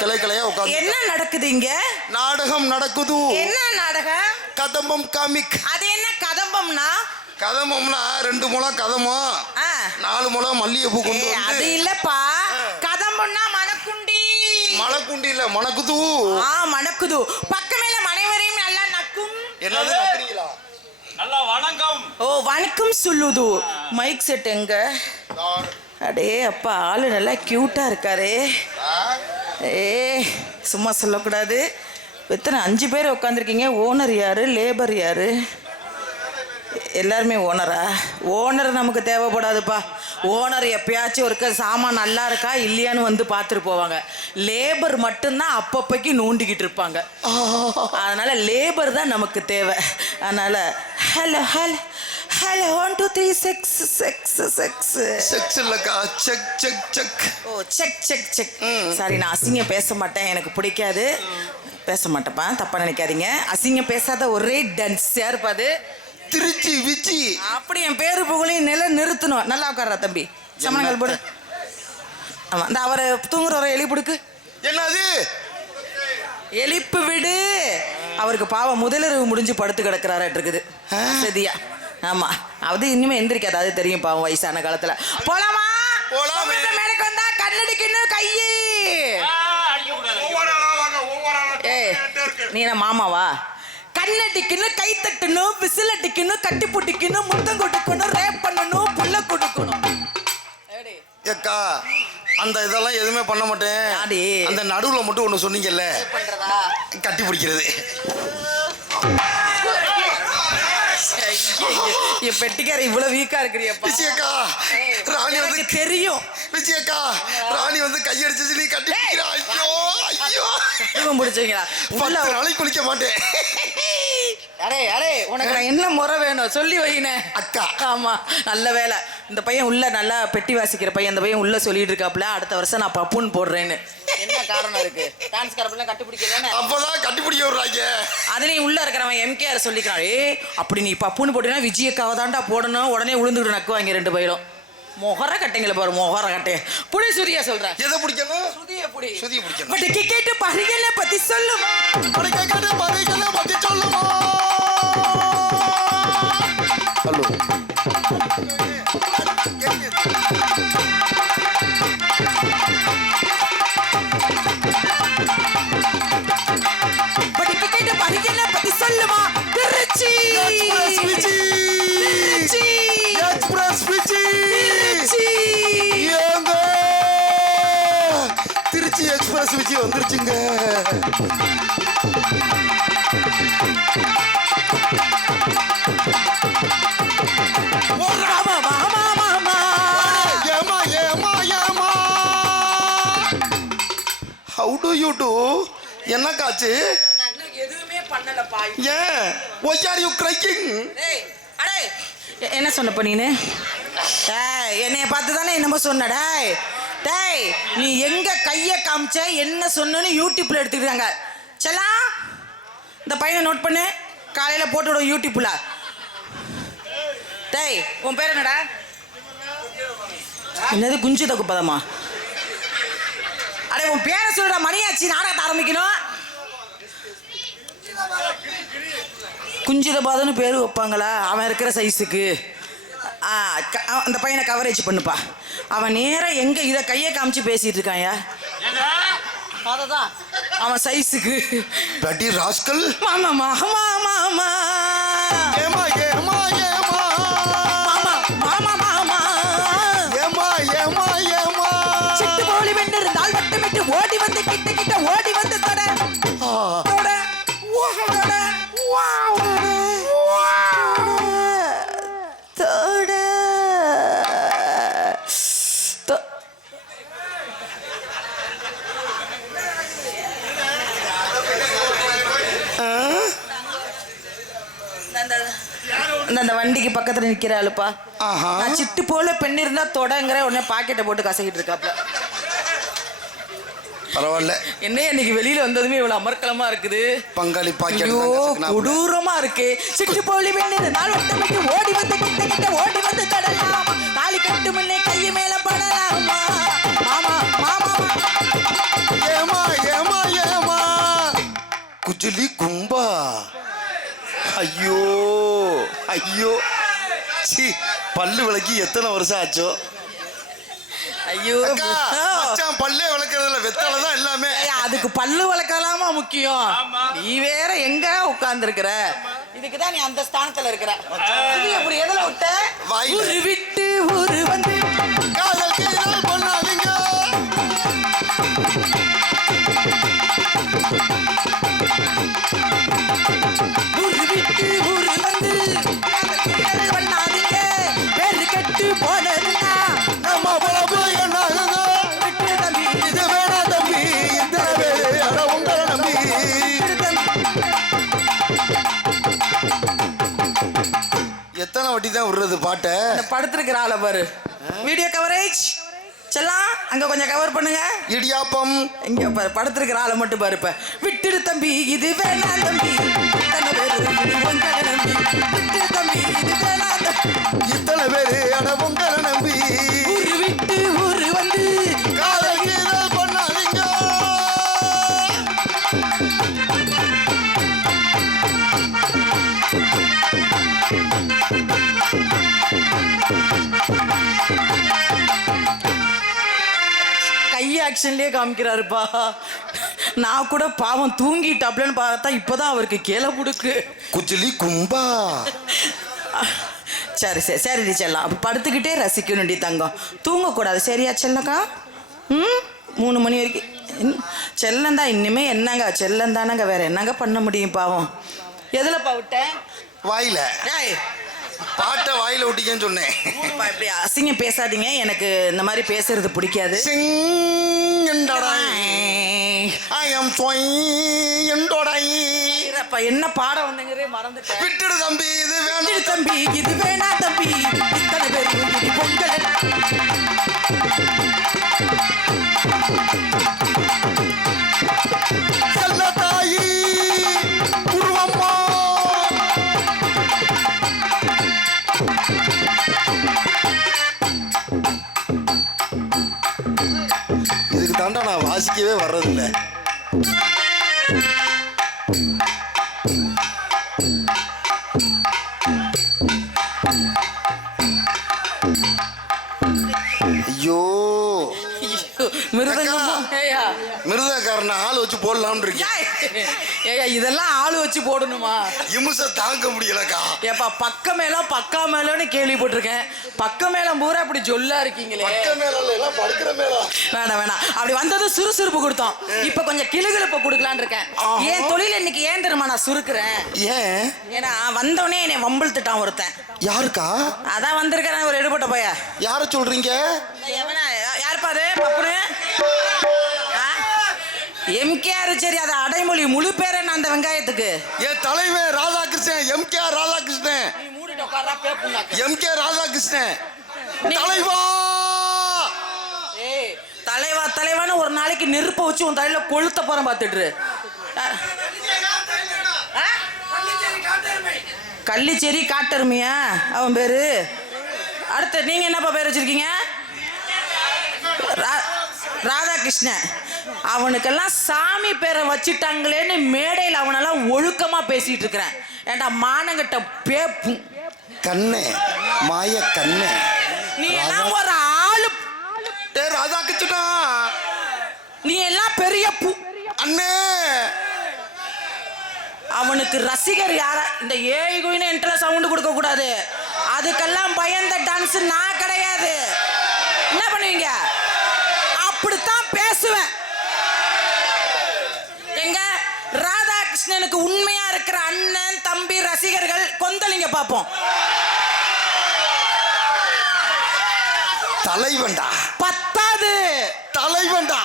கிளை கிளையா உட்காந்து என்ன நடக்குது இங்க? நாடகம் நடக்குது. என்ன நாடகம்? கதம்பம் காமிக். அது என்ன கதம்பம்னா? கதம்பம்னா ரெண்டு முழம் கதமம் ஆ. நாலு முழம் மல்லிகைப்பூ கொண்டு ஏய், அது வந்து இல்லப்பா கதம்பம்னா மணக்குண்டி. மலைக்குண்டி இல்ல மணக்குது. ஆ மணக்குது. பக்கமேல மனைவரையும் நல்லா நக்கும். என்னது நக்குறீங்களா? நல்லா வணக்கம் ஓ வணக்கம் சொல்லுது. மைக் செட் எங்க? அடே அப்பா ஆளு நல்லா கியூட்டா இருக்காரே. ஏ சும்மா சொல்லக்கூடாது. எத்தனை அஞ்சு பேர் உட்காந்துருக்கீங்க ஓனர் யாரு? லேபர் யாரு? எல்லாருமே ஓனரா? ஓனர் நமக்கு தேவைப்படாதுப்பா. ஓனர் எப்பயாச்சும் ஒருக்க சாமான் நல்லா இருக்கா இல்லையான்னு வந்து பார்த்துட்டு போவாங்க. லேபர் மட்டும்தான் அப்பப்போக்கி நோண்டிக்கிட்டு இருப்பாங்க. அதனால லேபர் தான் நமக்கு தேவை. அதனால hello hello. Hello one two three six six six sex இல்லக்கா check check check oh check check check sorry நான் அசிங்கம் பேச மாட்டேன். எனக்கு பிடிக்காது. பேச மாட்டேப்பா. தப்பா நினைக்காதீங்க. அசிங்கம் பேசாத ஒரே டன்ஸாக இருப்பாது திருச்சி விச்சி. அப்படி என் பேரு புகழையும் நில நிறுத்தணும். நல்லா உட்கார்றா தம்பி. சமணங்கள் போடு. ஆமா இந்த அவரை தூங்குறவரை எழுப்பி கொடுக்கு என்னது? எழுப்பு விடு. அவருக்கு பாவம் முதலிரவு முடிஞ்சு படுத்து கிடக்குறாராட்டு இருக்குது. சரியா? ஆமா. அது இனிமே எந்திரிக்காது. அது தெரியும் பாவம் வயசான காலத்துல. போலாமா? மேடைக்கு வந்தா கண்ணடிக்கணும் கையி. அடிக்க கூடாது. ஏய் நீ என்ன மாமாவா கண்ணடிக்கணும் கை தட்டணும் விசில் அடிக்கணும் கட்டி புட்டிக்கணும் முத்தம் கொடுக்கணும் ரேப் பண்ணணும் புள்ள கொடுக்கணும். ஏடி, ஏக்கா அந்த இதெல்லாம் எதுவுமே பண்ண மாட்டேன்? அந்த நடுவுல மட்டும் ஒண்ணு சொன்னீங்கல்ல. பண்றதா? கட்டி பிடிக்கிறது. என் பெட்டிக்கார இவ்வளவு வீக்கா இருக்கிறியப்பா. விஜயக்கா ராணி வந்து தெரியும். விஜயக்கா ராணி வந்து கையடிச்சு நீ கட்டி ஐயோ ஐயோ. இவன் பிடிச்சீங்களா உள்ள நாளைக்கு குளிக்க மாட்டேன். அடே அடே உனக்கு நான் என்ன முறை வேணும்? சொல்லி வைனே அக்கா. ஆமா நல்ல வேலை. இந்த பையன் உள்ள நல்லா பெட்டி வாசிக்கிற பையன் இந்த பையன் உள்ள சொல்லிட்டு இருக்காப்ல அடுத்த வருஷம் நான் பப்புன்னு போடுறேன்னு. என்ன காரணம் இருக்கு? டான்ஸ் கரப்பெல்லாம் கட்டுப்பிடிக்கிறதானே அப்பதான் கட்டி பிடிக்க விடுறாங்க. அதுலயும் உள்ள இருக்கிறவன் எம்கேஆர் சொல்லிக்கிறான் ஏ அப்படி நீ பப்புன்னு போட்டீங்கன்னா விஜயக்காவை தாண்டா போடணும். உடனே உளுந்துக்கிட்டு நக்குவாங்க ரெண்டு பேரும் மொகர கட்டைங்கள பாரு மொகர கட்டை. புடி சூர்யா சொல்றேன். எதை பிடிக்கணும்? சுதிய புடி சுதிய பிடிக்கணும். பட் கேட்டு பரிகளை பத்தி சொல்லுமா? பதைகளை பத்தி சொல்லுமா? எக்ஸ்பிரஸ் திருச்சி ஏங்க திருச்சி எக்ஸ்பிரஸ் விஜி வந்துருச்சுங்க. ஹவு டு யூ டூ என்ன காச்சு? ஏன்? ஒய் ஆர் யூ கிரைக்கிங் என்ன சொன்னப்ப நீனு டேய் என்னைய பார்த்து தானே என்னமோ சொன்ன டேய். டேய் நீ எங்க கைய காமிச்ச என்ன சொன்னன்னு யூடியூப்ல எடுத்துக்கிட்டாங்க செல்லா இந்த பையனை நோட் பண்ணு. காலையில போட்டு விடும் யூடியூப்ல டேய் உன் பேர் என்னடா? என்னது குஞ்சு தகுப்பதமா அடே உன் பேரை சொல்லுடா மணியாச்சு நாடகத்தை ஆரம்பிக்கணும். குஞ்சிதபாதன்னு பேர் வைப்பாங்களா? அவன் இருக்கிற சைஸுக்கு அந்த பையனை கவரேஜ் பண்ணுப்பா. அவன் நேராக எங்கே இதை கையை காமிச்சு பேசிட்டு இருக்காயா அததான் அவன் சைஸுக்கு பட்டி ராஸ்கல்? மாமா மாமா மாமா. ஏமா ஏமா ஏமா மாமா மாமா மாமா. ஏமா ஏமா ஏமா சிட்டு போலி வென்று இருந்தால் வட்டமிட்டு ஓடி வந்து கிட்ட கிட்ட ஓடி வந்து தொட. ஆ, தொட. தொட. அன்னைக்கு பக்கத்துல நிக்கிறாளுப்பா ஆஹா. நான் சிட்டு போல பெண் இருந்தா தொடங்கிற உடனே பாக்கெட்டை போட்டு கசக்கிட்டு இருக்காப்ல. பரவாயில்ல. என்ன இன்னைக்கு வெளியில வந்ததுமே இவ்வளவு அமர்க்கலமா இருக்குது. பங்காளி பாக்கெட் கொடூரமா இருக்கு. சிட்டு போலி பெண் நாள் ஓடி வந்து கிட்ட கிட்ட ஓடி வந்து தடலாம் தாலி கட்டு முன்னே கை மேல படலாமா? மாமா மாமா. ஏமா ஏமா ஏமா. குஜிலி கும்பா. ஐயோ ஐயோ. சி பல்லு விளக்கி எத்தனை வருஷம் ஆச்சோ? ஐயோ. மச்சான் பல்லே விளக்குறதுல வெத்தால தான் எல்லாமே. அதுக்கு பல்லு வளர்க்கலாமா முக்கியம். நீ வேற எங்க உட்கார்ந்துருக்கிற? இதுக்கு தான் நீ அந்த ஸ்தானத்துல இருக்கிற. இது எப்படி எதுல விட்ட. ஊரு விட்டு ஊரு வந்து காதல் கீழால் பண்ணாதீங்க வாட்டி தான் விடுறது பாட்டை. படுத்திருக்கிற ஆளை பாரு. வீடியோ கவரேஜ் செல்லாம் அங்க கொஞ்சம் கவர் பண்ணுங்க. இடியாப்பம். இங்க பாரு படுத்திருக்கிற ஆளை மட்டும் பாரு இப்ப. விட்டுடு தம்பி இது வேணாம் தம்பி. இத்தனை பேரு விட்டுடு தம்பி இது வேணாம் தம்பி. இத்தனை பேரு அட உங்களை நம்பி. ஆக்ஷன்லயே காமிக்கிறாருப்பா. நான் கூட பாவம் தூங்கிட்டாப்லன்னு பார்த்தா இப்பதான் அவருக்கு கீழே புடுக்கு. குச்சிலி கும்பா. சரி சரி சரி செல்லம். அப்போ படுத்துக்கிட்டே ரசிக்கணும்டி தங்கம். தூங்கக்கூடாது. சரியா செல்லக்கா ம்? மூணு மணி வரைக்கும் செல்லம் தான் இனிமே என்னங்க? செல்லம் தானங்க வேற என்னங்க பண்ண முடியும் பாவம்? எதில் விட்டேன் வாயில. ஏய் பாட்டை வாயில விட்டிக்கன்னு சொன்னேன். இப்படி அசிங்கம் பேசாதீங்க. எனக்கு இந்த மாதிரி பேசுறது பிடிக்காது. என்ன பாட வந்தங்கிறே மறந்துட்டேன். விட்டுடு தம்பி இது வேணும். தம்பி இது வேணா தம்பி. இத்தனை பேர் பொங்கல். தாண்டா வர்றதில்லை. மிருதங்கமும் மிருதக்காரனை ஆள் வச்சு போடலாம்னு இருக்கேன் ஏய், இதெல்லாம் ஆளு வச்சு போடணுமா? இமுச தாங்க முடியலக்கா. ஏப்பா பக்க மேலம் பக்கா மேலம்னு கேள்விப்பட்டிருக்கேன். பக்க மேலம் பூரா இப்படி ஜொல்லா இருக்கீங்களே. பக்க மேல இல்ல, எல்லாம் படுக்கிற மேல? வேணாம் வேணாம். அப்படி வந்தது சுறுசுறுப்பு கொடுத்தோம். இப்ப கொஞ்சம் கிளுகிழப்பு கொடுக்கலான்னு இருக்கேன். என் தொழில் இன்னைக்கு ஏன் தெரியுமா நான் சுருக்குறேன்? ஏன்? ஏன்னா வந்தவனே என்னை வம்பிழுத்துட்டான் ஒருத்தன். யாருக்கா? அதான் வந்திருக்கிறேன் ஒரு எடுபட்ட பைய யார சொல்றீங்க? எம்கேஆர் சரி அது அடைமொழி முழு பேர் என்ன அந்த வெங்காயத்துக்கு. என் தலைவன் ராதாகிருஷ்ணன் எம் கே ராதாகிருஷ்ணன். நீ மூடிட்டு உட்கார்றா பேப்புனாக்க எம் கே ராதாகிருஷ்ணன். தலைவா! தலைவா தலைவான்னு ஒரு நாளைக்கு நெருப்பை வச்சு உன் தலையில கொளுத்த போறேன் பார்த்துட்டு? கள்ளிச்சேரி காட்டெருமையா? அவன் பேரு. அடுத்து நீங்க என்னப்பா பேர் வச்சிருக்கீங்க? ராதாகிருஷ்ணன். அவனுக்கெல்லாம் சாமி பேரை வச்சுட்டாங்களேன்னு மேடையில் அவனெல்லாம் ஒழுக்கமா பேசிட்டு இருக்கிறேன். ஏன்டா மானங்கிட்ட பேப்பு. கண்ணே மாய கண்ணே. நீ எல்லாம் ஒரு ஆளு டே ராதாகிருஷ்ணா நீ எல்லாம் பெரிய பூ அண்ணே. அவனுக்கு ரசிகர் யாரா இந்த ஏய் குயின்னு என்கிட்ட சவுண்டு கொடுக்க கூடாது அதுக்கெல்லாம் பயந்த டான்ஸ் நான் கிடையாது என்ன பண்ணுவீங்க அப்படித்தான் பேசுவேன் எங்க ராதாகிருஷ்ணனுக்கு உண்மையா இருக்கிற அண்ணன் தம்பி ரசிகர்கள் கொந்தளிங்க பார்ப்போம். தலைவன்டா. பத்தாது. தலைவன்டா.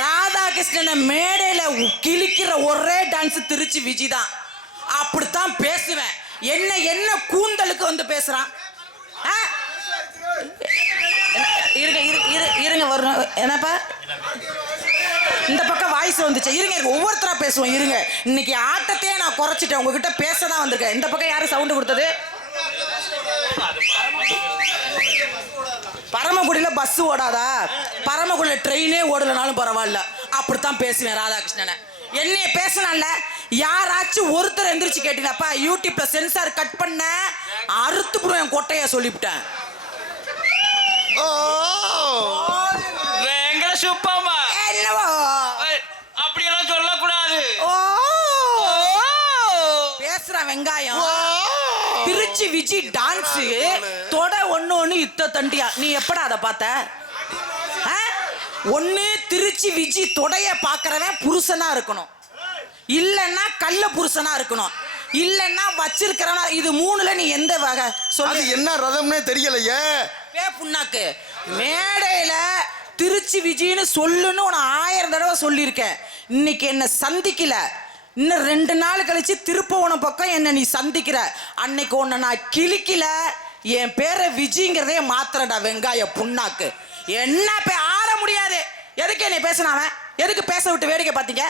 ராதாகிருஷ்ணனை மேடையில கிழிக்கிற ஒரே டான்ஸ் திருச்சி விஜி தான் அப்படித்தான் பேசுவேன். என்ன என்ன கூந்தலுக்கு வந்து பேசுறான்? இருங்க இரு இரு இருங்க வரும் என்னப்பா? இந்த பக்கம் வாய்ஸ் வந்துச்சு. இருங்க இருங்க ஒவ்வொருத்தரா பேசுவோம். இருங்க. இன்னைக்கு ஆட்டத்தையே நான் குறைச்சிட்டேன். உங்ககிட்ட பேச தான் வந்திருக்கேன். இந்த பக்கம் யாரு சவுண்டு கொடுத்தது? பரமக்குடியில பஸ் ஓடாதா? பரமக்குடியில ட்ரெயினே ஓடலனாலும் பரவாயில்ல. அப்படித்தான் பேசுவேன் ராதாகிருஷ்ணனை. என்னைய பேசினால யாராச்சும் ஒருத்தர் எந்திரிச்சு கேட்டீங்கப்பா யூடியூப்ல சென்சார் கட் பண்ண அறுத்து என் கொட்டைய சொல்லிவிட்டேன். ஓ எங்களை என்னவோ ஏய், அப்படியெல்லாம் சொல்லக்கூடாது ஓ பேசுற வெங்காயம். திருச்சி விஜி டான்ஸ் தொட ஒண்ணு ஒண்ணு யுத்த தண்டியா. நீ எப்படா அதை பார்த்த? ஒண்ணு திருச்சி விஜி தொடைய பார்க்கறவன் புருஷனா இருக்கணும். இல்லைன்னா கள்ள புருஷனா இருக்கணும். இல்லைன்னா வச்சிருக்கிறவனா இது மூணுல நீ எந்த வகை? சொல்லு. என்ன ரதம்னே தெரியலையே. பே புண்ணாக்கு. மேடையில திருச்சி விஜய்னு சொல்லுன்னு உன ஆயிரம் தடவை சொல்லியிருக்கேன். இன்னைக்கு என்ன சந்திக்கல. இன்னும் ரெண்டு நாள் கழிச்சு திருப்பவனம் பக்கம் என்னை நீ சந்திக்கிற. அன்னைக்கு உன்னை நான் கிழிக்கல. என் பேரை விஜிங்கிறதே மாத்திரடா வெங்காய புண்ணாக்கு. என்ன பே ஆற முடியாது. எதுக்கு என்னை பேசினாவன் எதுக்கு பேச விட்டு வேடிக்கை பார்த்தீங்க?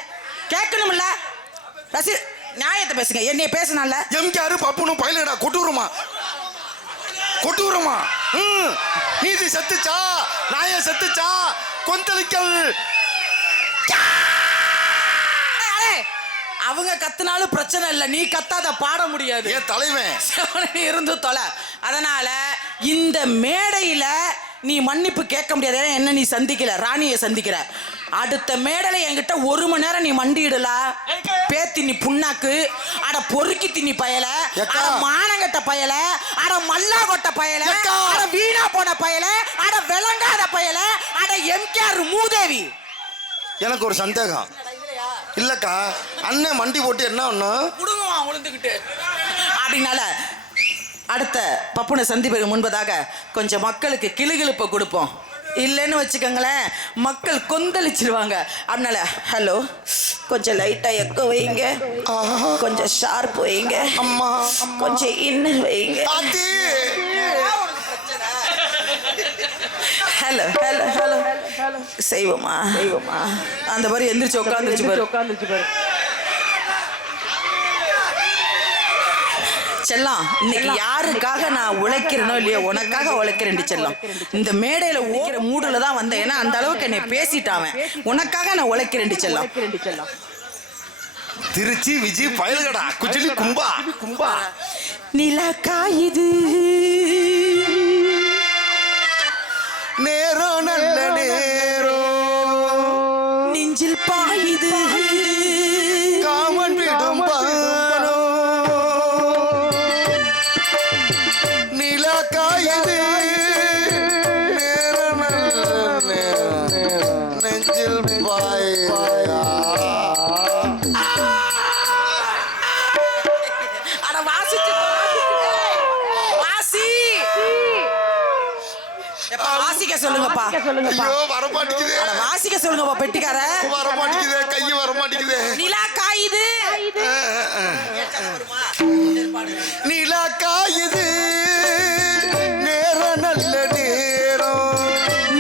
கேட்கணும்ல. ரசி நியாயத்தை பேசுங்க. என்னைய பேசினால? எம்கேஆர் பப்புனும் பயிலடா கொட்டுருமா? கொட்டுருமா? ம். நீதி செத்துச்சா? நாய செத்துச்சா? கொந்தளிக்கல். அவங்க கத்துனாலும் பிரச்சனை இல்லை. நீ கத்தாத பாட முடியாது. ஏன் தலைவன் செவனே இருந்து தொலை. அதனால இந்த மேடையில நீ மன்னிப்பு கேட்க முடியாது. ஏன்னா என்ன நீ சந்திக்கல? ராணியை சந்திக்கிற. அடுத்த மேடையில என்கிட்ட ஒரு மணி நேரம் நீ மண்டியிடலா? பேத்தி நீ புண்ணாக்கு. அட பொறுக்கி தின்னி பயல. அட மானங்கட்ட பயல. அட மல்லா கொட்ட பயல. அட வீணா போன பயல. அட விளங்காத பயல. அட எம்கேஆர் மூதேவி. எனக்கு ஒரு சந்தேகம். இல்லக்கா அண்ணன் மண்டி போட்டு என்ன ஒண்ணும் குடுங்குவான் உளுந்துக்கிட்டு. அப்படின்னால அடுத்த பப்புனை சந்திப்பதற்கு முன்பதாக கொஞ்சம் மக்களுக்கு கிளுகிழுப்பை கொடுப்போம். இல்லைன்னு வச்சுக்கோங்களேன் மக்கள் கொந்தளிச்சிருவாங்க. அதனால ஹலோ கொஞ்சம் லைட்டா எக்க வைங்க. கொஞ்சம் ஷார்ப் வைங்க. அம்மா கொஞ்சம் இன்னர் வைங்க. ஹலோ ஹலோ ஹலோ செய்வோமா செய்வோமா அந்த மாதிரி எந்திரிச்சு உட்காந்துருச்சு பாரு உட்காந்துச்சு பாரு. செல்லம் இன்னைக்கு யாருக்காக நான் உழைக்கிறேனோ இல்லையோ உனக்காக உழைக்கிறேன் செல்லம். இந்த மேடையில ஊக்கிற மூடுல தான் வந்தேன். ஏன்னா அந்த அளவுக்கு என்னை பேசிட்டாவன் உனக்காக நான் உழைக்கிறேன் செல்லம். திருச்சி விஜய் பயல்கடா குச்சிலி கும்பா. கும்பா. நிலா காயுது நேரம் நல்ல சொல்லுங்கப்பா சொல்லுங்கப்பா. ஐயோ வர மாட்டேங்குதே வாசிக்க சொல்லுங்கப்பா பெட்டிக்கார. வர மாட்டேங்குதே கைய வர மாட்டேங்குதே நிலா காயுது. நிலா காயுது. நேரம் நல்ல நேரம்.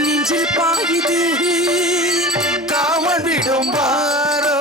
நெஞ்சில் பாயுது. காமன் விடும் பாரோ